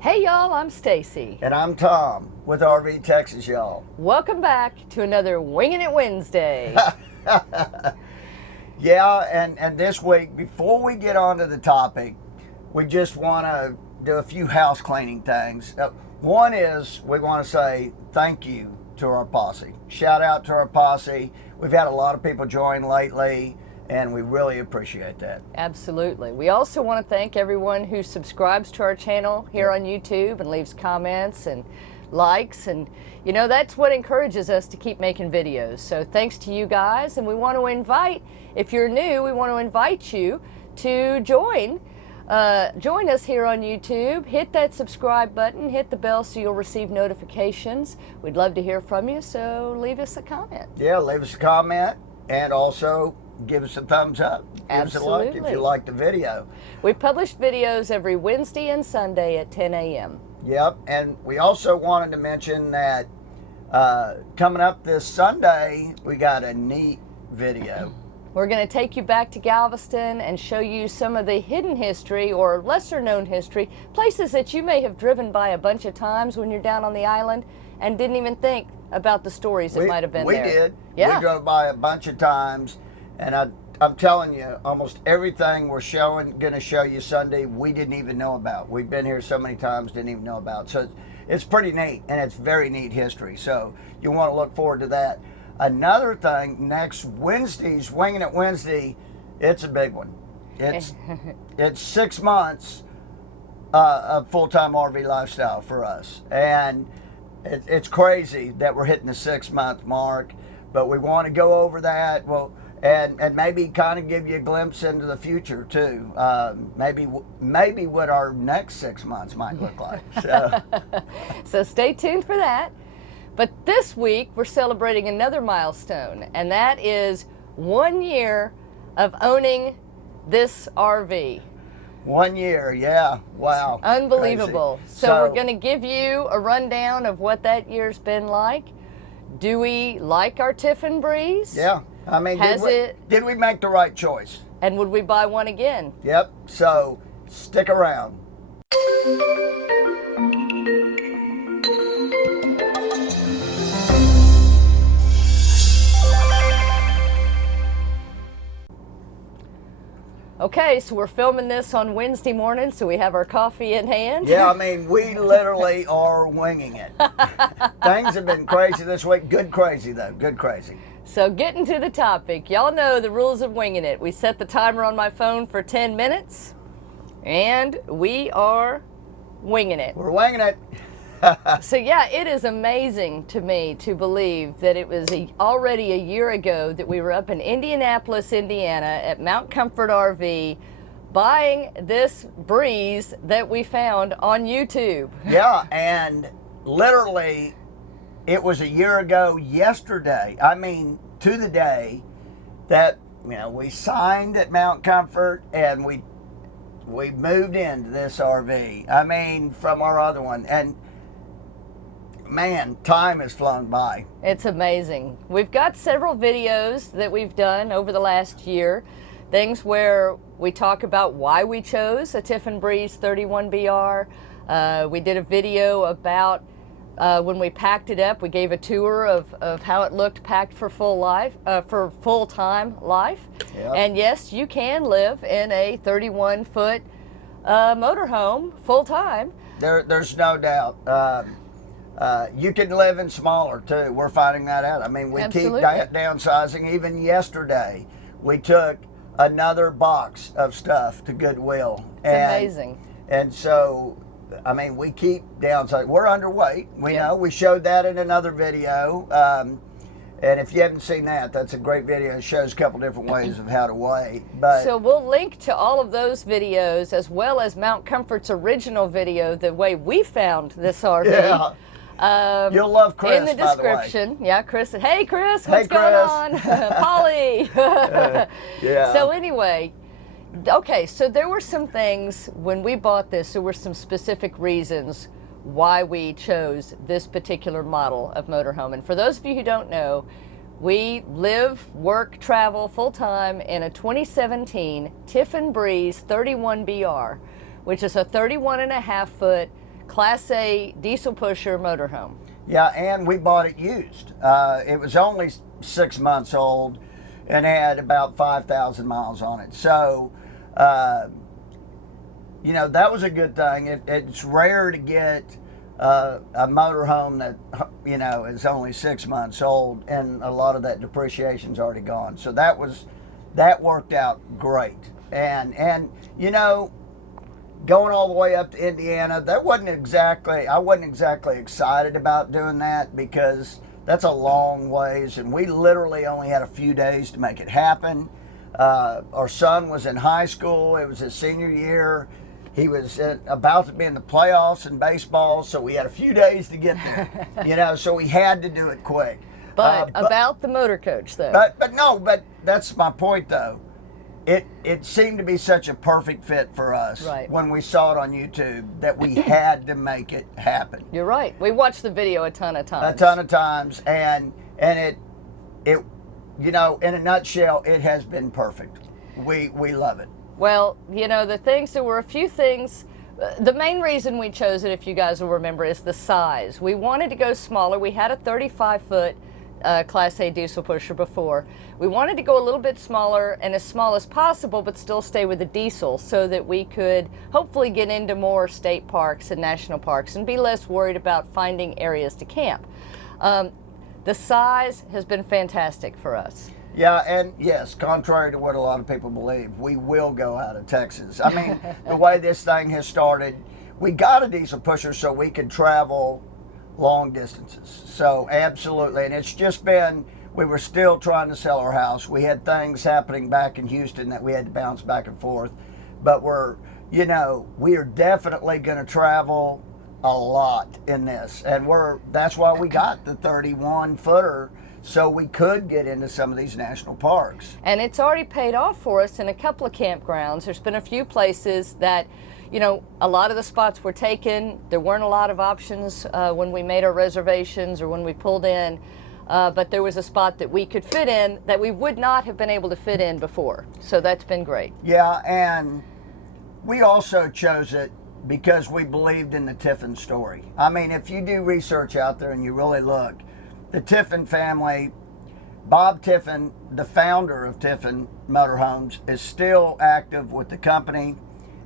Hey y'all, I'm Stacy. And I'm Tom with RV Texas, y'all. Welcome back to another Wingin' It Wednesday. Yeah, and this week, before we get on to the topic, we just want to do a few house cleaning things. One is we want to say thank you to our posse. Shout out to our posse. We've had a lot of people join lately, and we really appreciate that. Absolutely. We also want to thank everyone who subscribes to our channel here on YouTube and leaves comments and likes, and you know, that's what encourages us to keep making videos. So thanks to you guys, and we want to invite, if you're new, we want to invite you to join us here on YouTube. Hit that subscribe button, hit the bell so you'll receive notifications. We'd love to hear from you, so leave us a comment. Yeah, leave us a comment, and also give us a thumbs up. Give us a like if you like the video. We publish videos every Wednesday and Sunday at 10 a.m. Yep, and we also wanted to mention that coming up this Sunday, we got a neat video. We're going to take you back to Galveston and show you some of the hidden history or lesser known history, places that you may have driven by a bunch of times when you're down on the island and didn't even think about the stories that might have been there. We did. Yeah. We drove by a bunch of times, and I'm telling you, almost everything we're going to show you Sunday, we didn't even know about. We've been here so many times, didn't even know about. So it's pretty neat, and it's very neat history. So you want to look forward to that. Another thing, next Wednesday's Wingin' It Wednesday, it's a big one. It's 6 months of full-time RV lifestyle for us, and it's crazy that we're hitting the 6-month mark. But we want to go over that. Well. And maybe kind of give you a glimpse into the future too. Maybe what our next 6 months might look like. So. So stay tuned for that. But this week we're celebrating another milestone, and that is 1 year of owning this RV. 1 year, yeah, wow. Unbelievable. So we're going to give you a rundown of what that year's been like. Do we like our Tiffin Breeze? Yeah. I mean, did we make the right choice? And would we buy one again? Yep. So stick around. Okay, so we're filming this on Wednesday morning, so we have our coffee in hand. Yeah, I mean, we literally are winging it. Things have been crazy this week. Good crazy, though. Good crazy. So getting to the topic, y'all know the rules of winging it. We set the timer on my phone for 10 minutes, and we are winging it. We're winging it. So yeah, it is amazing to me to believe that it was already a year ago that we were up in Indianapolis, Indiana at Mount Comfort RV buying this Breeze that we found on YouTube. Yeah, and literally it was a year ago yesterday. I mean, to the day that, you know, we signed at Mount Comfort and we moved into this RV. I mean, from our other one. And man, time has flown by. It's amazing. We've got several videos that we've done over the last year. Things where we talk about why we chose a Tiffin Breeze 31BR. We did a video about when we packed it up. We gave a tour of how it looked packed for full-time life. Yep. And yes, you can live in a 31-foot motorhome full-time. There's no doubt. You can live in smaller too. We're finding that out. I mean, we Absolutely. keep downsizing. Even yesterday, we took another box of stuff to Goodwill. It's amazing. And so, I mean, we keep downsizing. We're underweight. We know. We showed that in another video. And if you haven't seen that, that's a great video. It shows a couple different ways of how to weigh. But so we'll link to all of those videos as well as Mount Comfort's original video, the way we found this RV. yeah. You'll love Chris, in the description. by the way. Yeah, Chris. Hey, Chris, what's going on? Polly. Yeah. So anyway, okay, so there were some things when we bought this, there were some specific reasons why we chose this particular model of motorhome. And for those of you who don't know, we live, work, travel full-time in a 2017 Tiffin Breeze 31BR, which is a 31.5-foot Class A diesel pusher motorhome. Yeah, and we bought it used. It was only 6 months old and had about 5,000 miles on it. So, you know, that was a good thing. It's rare to get a motorhome that, you know, is only 6 months old, and a lot of that depreciation's already gone. So that worked out great. And you know, going all the way up to Indiana, I wasn't exactly excited about doing that, because that's a long ways, and we literally only had a few days to make it happen. Our son was in high school. It was his senior year. He was about to be in the playoffs in baseball, so we had a few days to get there. You know, so we had to do it quick. But about the motor coach, though. But that's my point, though. It seemed to be such a perfect fit for us, right, when we saw it on YouTube, that we had to make it happen. You're right. We watched the video a ton of times. A ton of times, and it you know, in a nutshell, it has been perfect. We love it. Well, you know, there were a few things. The main reason we chose it, if you guys will remember, is the size. We wanted to go smaller. We had a 35-foot Class A diesel pusher before. We wanted to go a little bit smaller and as small as possible, but still stay with the diesel, so that we could hopefully get into more state parks and national parks and be less worried about finding areas to camp. The size has been fantastic for us. Yeah, and yes, contrary to what a lot of people believe, we will go out of Texas. I mean, the way this thing has started, we got a diesel pusher so we could travel long distances. So absolutely, and it's just been, we were still trying to sell our house. We had things happening back in Houston that we had to bounce back and forth. But we are definitely going to travel a lot in this, and that's why we got the 31-footer, so we could get into some of these national parks. And it's already paid off for us in a couple of campgrounds. There's been a few places that, you know, a lot of the spots were taken. There weren't a lot of options when we made our reservations or when we pulled in, but there was a spot that we could fit in that we would not have been able to fit in before. So that's been great. Yeah, and we also chose it because we believed in the Tiffin story. I mean, if you do research out there and you really look, the Tiffin family, Bob Tiffin, the founder of Tiffin Motorhomes, is still active with the company.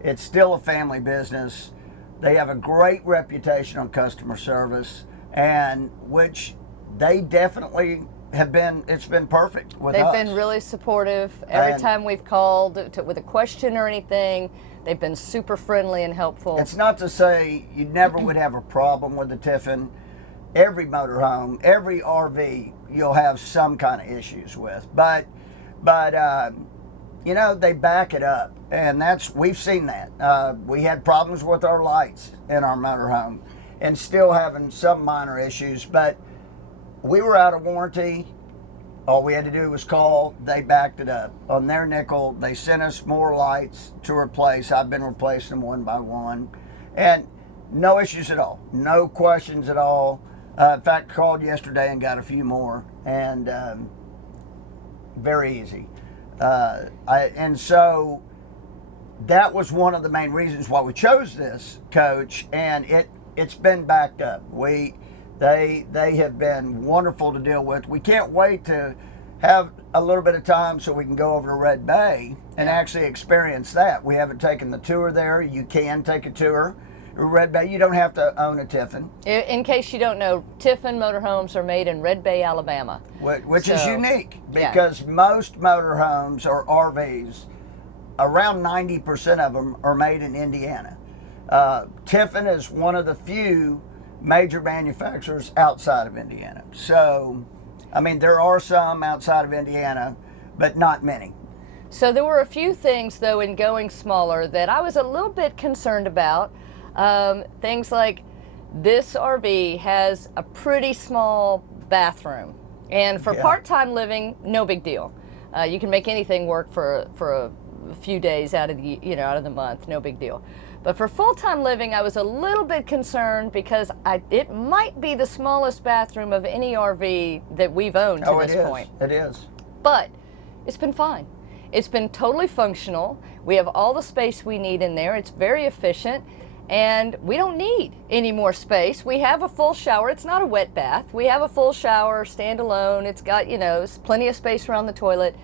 It's still a family business. They have a great reputation on customer service, and which they definitely have been. It's been perfect with us. They've been really supportive. Every time we've called with a question or anything, they've been super friendly and helpful. It's not to say you never would have a problem with the Tiffin. Every motorhome, every RV, you'll have some kind of issues with, but you know, they back it up, and we've seen that. We had problems with our lights in our motorhome, and still having some minor issues, but we were out of warranty. All we had to do was call. They backed it up on their nickel. They sent us more lights to replace. I've been replacing them one by one, and no issues at all, no questions at all. In fact, called yesterday and got a few more, and very easy. And so that was one of the main reasons why we chose this coach, and it's been backed up. They have been wonderful to deal with. We can't wait to have a little bit of time so we can go over to Red Bay and actually experience that. We haven't taken the tour there. You can take a tour. Red Bay, you don't have to own a Tiffin. In case you don't know, Tiffin motorhomes are made in Red Bay, Alabama. Which is unique, because most motorhomes or RVs, around 90% of them are made in Indiana. Tiffin is one of the few major manufacturers outside of Indiana. So, I mean, there are some outside of Indiana, but not many. So there were a few things, though, in going smaller that I was a little bit concerned about. Things like this RV has a pretty small bathroom, and for part-time living, no big deal. You can make anything work for a few days out of the month, no big deal. But for full-time living, I was a little bit concerned because it might be the smallest bathroom of any RV that we've owned to this point. It is. But it's been fine. It's been totally functional. We have all the space we need in there. It's very efficient. and we don't need any more space. We have a full shower. It's not a wet bath. We have a full shower, standalone. It's got, you know, plenty of space around the toilet.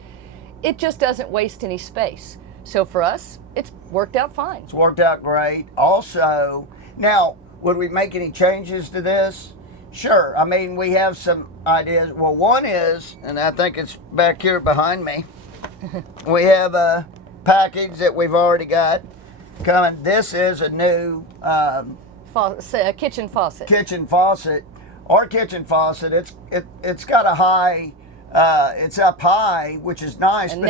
It just doesn't waste any space. So for us, it's worked out fine. It's worked out great. Also, now, would we make any changes to this? Sure. I mean, we have some ideas. Well, one is, and I think it's back here behind me, we have a package that we've already got coming. This is a new kitchen faucet. Kitchen faucet. Our kitchen faucet, it's got a high, it's up high, which is nice, but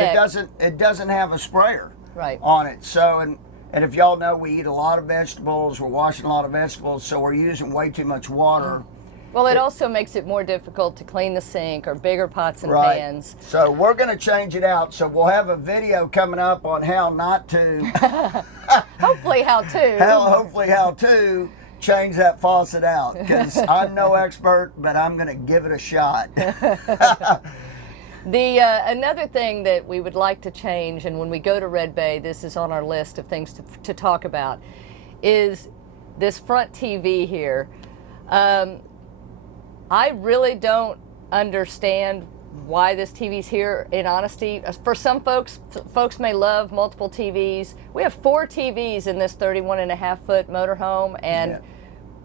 it doesn't have a sprayer on it. So, and if y'all know, we eat a lot of vegetables. We're washing a lot of vegetables, so we're using way too much water. Well, it also makes it more difficult to clean the sink or bigger pots and pans. So we're going to change it out. So we'll have a video coming up on how not to. Hopefully how to. Hopefully how to change that faucet out. Because I'm no expert, but I'm going to give it a shot. Another thing that we would like to change, and when we go to Red Bay, this is on our list of things to talk about, is this front TV here. I really don't understand why this TV's here, in honesty. For some folks may love multiple TVs. We have 4 TVs in this 31.5-foot motorhome, and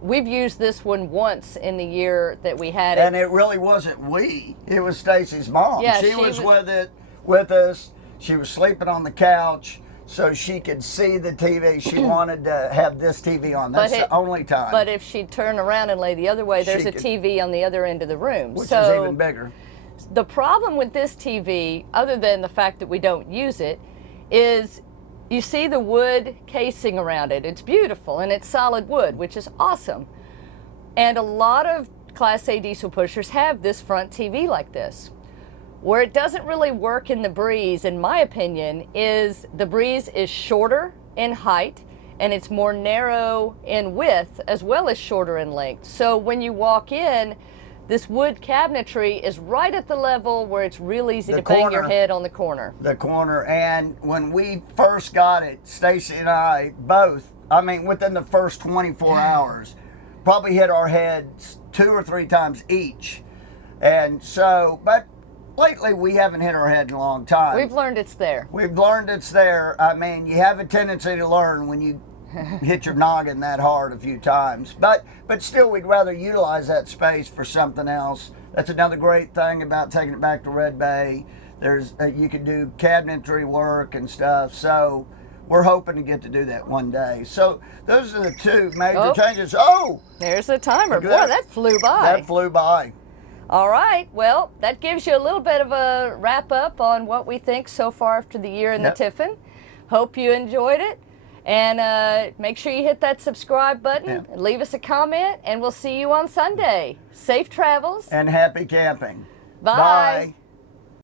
we've used this one once in the year that we had it. And it really wasn't we. It was Stacy's mom. Yeah, she was with us. She was sleeping on the couch so she could see the TV. She wanted to have this TV on. That's the only time. But if she'd turn around and lay the other way, there's a TV on the other end of the room. Which is even bigger. The problem with this TV, other than the fact that we don't use it, is you see the wood casing around it. It's beautiful, and it's solid wood, which is awesome. And a lot of Class A diesel pushers have this front TV like this. Where it doesn't really work in the Breeze, in my opinion, is the Breeze is shorter in height, and it's more narrow in width, as well as shorter in length. So when you walk in, this wood cabinetry is right at the level where it's real easy to bang your head on the corner. The corner. And when we first got it, Stacy and I both, I mean, within the first 24 hours, probably hit our heads 2 or 3 times each. And so, but lately we haven't hit our head in a long time. We've learned it's there. We've learned it's there. I mean, you have a tendency to learn when you hit your noggin that hard a few times. But still, we'd rather utilize that space for something else. That's another great thing about taking it back to Red Bay. There's you can do cabinetry work and stuff. So we're hoping to get to do that one day. So those are the 2 major changes. Oh! There's the timer. Boy, that flew by. That flew by. All right, well, that gives you a little bit of a wrap up on what we think so far after the year in the Tiffin. Hope you enjoyed it, and make sure you hit that subscribe button, and leave us a comment, and we'll see you on Sunday. Safe travels. And happy camping. Bye.